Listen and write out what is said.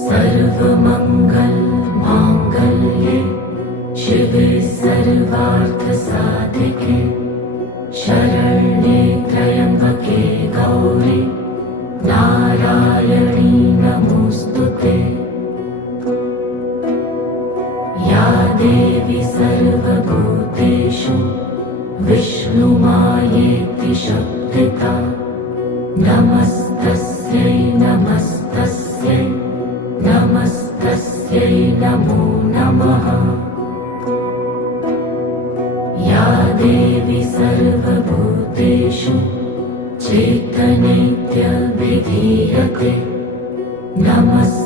सर्वमंगल मांगल्ये शिवे सर्वार्थसाधिके शरण्ये त्र्यंबके गौरी नारायणी नमोस्तुते। या देवी सर्वभूतेषु विष्णुमायेति शक्तिता नमस्तस्यै नमस्तस्यै नमस्तस्यै नमो नमः। या देवी सर्वभूतेषु चैतन्येत्यभिधीयते नमस्तस्यै